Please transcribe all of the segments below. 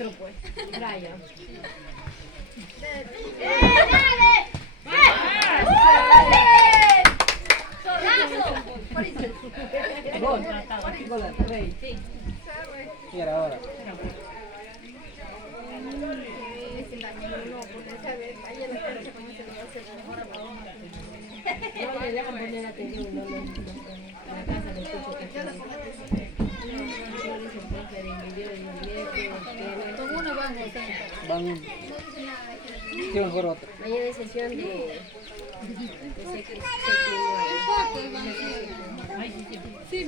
otro pues, Brian. Gol, gol al rey. Sí. Y ahora. No le dejan poner atención, no, en la casa lo escucho que Con uno van a estar. Van. ¿Qué mejor otro? mañana es sesión de sí,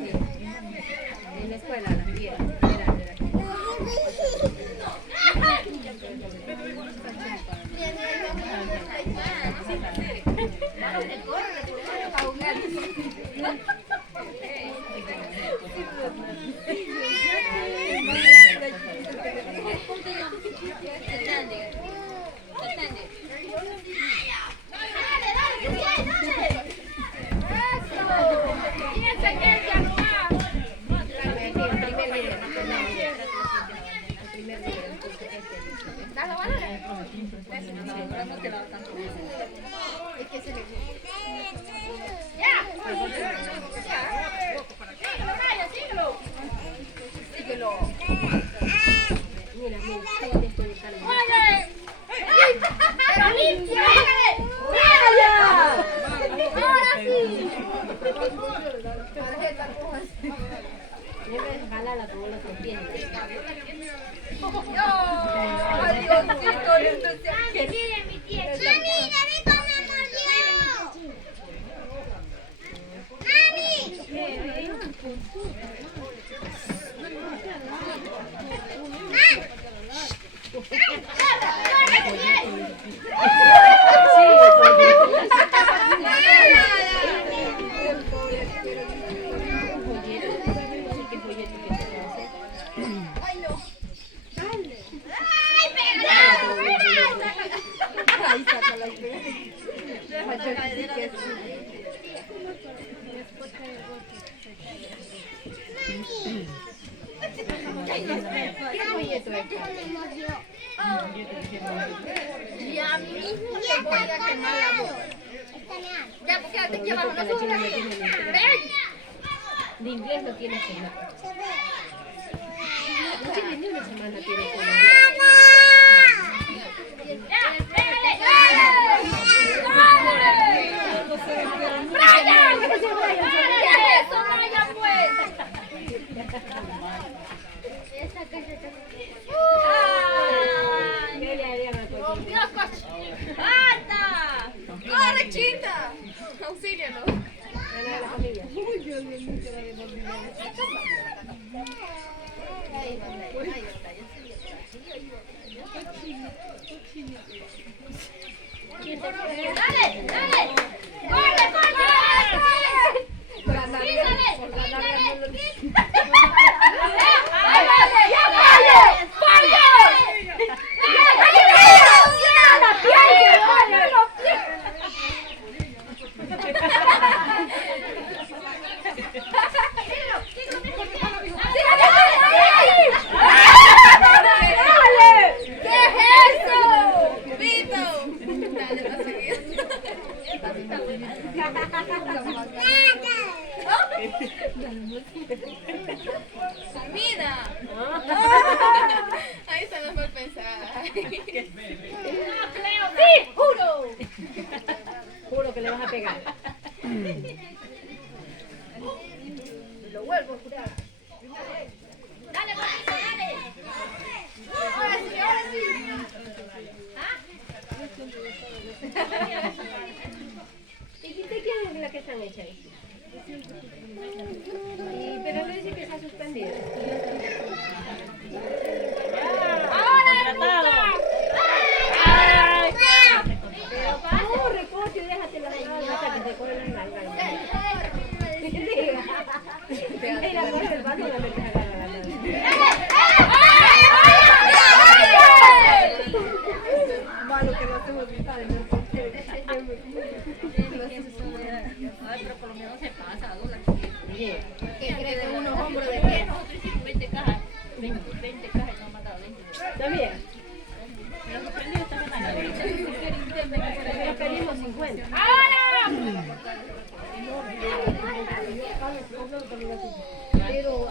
en la escuela a las 10. Y a mí mismo te voy a quemar la boca. Ya, porque quédate aquí abajo, no subas ahí. De inglés no tiene semana. No tiene ni una semana, tiene semana. ¡Brian! ¿Qué es eso, Brian, pues? ¡Dios, coche! ¡Basta! ¡Corre, chita! ¡Auxílianos! ¡Dale! ¡Dale! ¡Corre, corre! ¡Comida! Ahí está la mal pensada. ¡Sí! ¡Juro! Juro que le vas a pegar. Lo vuelvo a jurar. ¡Dale, bonito, dale! ¡Ahora sí, ahora sí! ¿Y de quién es la que están hechas? Pero no dice que se ha suspendido. ¡Ahora, puta! Pero corre, coche, déjate la nalga hasta que te corre la nalga. Mira, corre el vaso y la metes a agarrar la nalga. Malo que no hacemos mis padres, no sé. Pero por lo menos se pasa, ¿no? Oye, ¿Qué crees de unos hombros de qué? Nosotros hicimos 20 cajas. 20 cajas y nos han matado 20. También. Pero pedimos 50. Pero